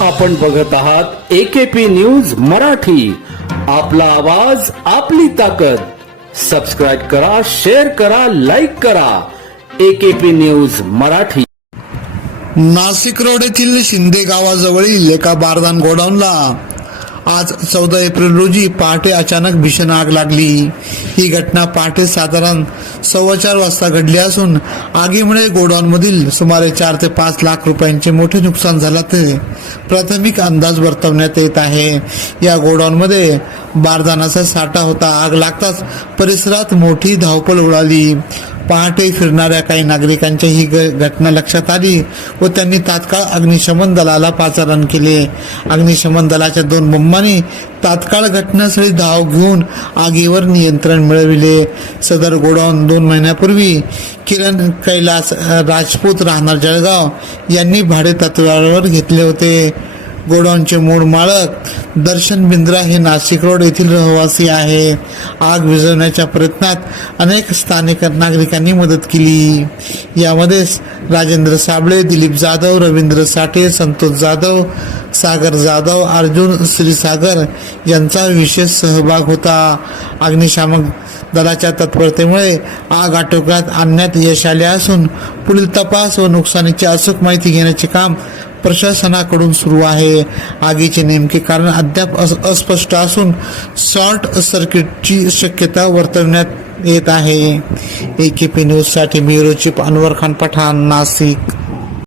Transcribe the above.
आपण बघत आहात एकेपी न्यूज मराठी. आपला आवाज आपली ताकद. सबस्क्राईब करा शेअर करा लाईक करा. AKP news Marathi. Nashik road येथील शिंदे गावाजवळील एका बारदान गोडाऊनला आज चौदा एप्रिल रोजी पहाटे अचानक भीषण आग लागली. ही घटना पहाटे साधारण सव्वा चार वाजता घडली असून आगीमुळे गोडाऊनमधील सुमारे चार ते पाच लाख रुपयांचे मोठे नुकसान झाल्याचे प्राथमिक अंदाज वर्तवण्यात येत आहे. या गोडाऊनमध्ये बारदानाचा साठा होता. आग लागताच परिसरात मोठी धावपळ उडाली. पहाटे फिरणाऱ्या काही नागरिकांच्या ही ग- घटना लक्षात आली व त्यांनी तात्काळ अग्निशमन दलाला पाचारण केले. अग्निशमन दलाच्या दोन बंबांनी तात्काळ घटनास्थळी धाव घेऊन आगीवर नियंत्रण मिळविले. सदर गोडाऊन दोन महिन्यापूर्वी किरण कैलास राजपूत राहणार जळगाव यांनी भाडे तत्वावर घेतले होते. गोडाऊनचे मूळ मालक दर्शन बिंद्रा हे नाशिक रोड येथील रहिवासी आहे. आग विझवण्याच्या प्रयत्नात अनेक स्थानिक नागरिकांनी मदत केली. यामध्येच राजेंद्र साबळे दिलीप जाधव रवींद्र साठे संतोष जाधव सागर जाधव अर्जुन श्रीसागर यांचा विशेष सहभाग होता. अग्निशामक दलाच्या तत्परतेमुळे आग आटोक्यात आणण्यात यश आले असून पुढील तपास व नुकसानीची अचूक माहिती घेण्याचे काम प्रशासनाकडून सुरू आहे. आगीचे नेमके कारण अद्याप अस- अस्पष्ट असून शॉर्ट सर्किटची शक्यता वर्तवण्यात येत आहे. एकेपी न्यूजसाठी मी रुचिप अनवर खान पठाण नाशिक.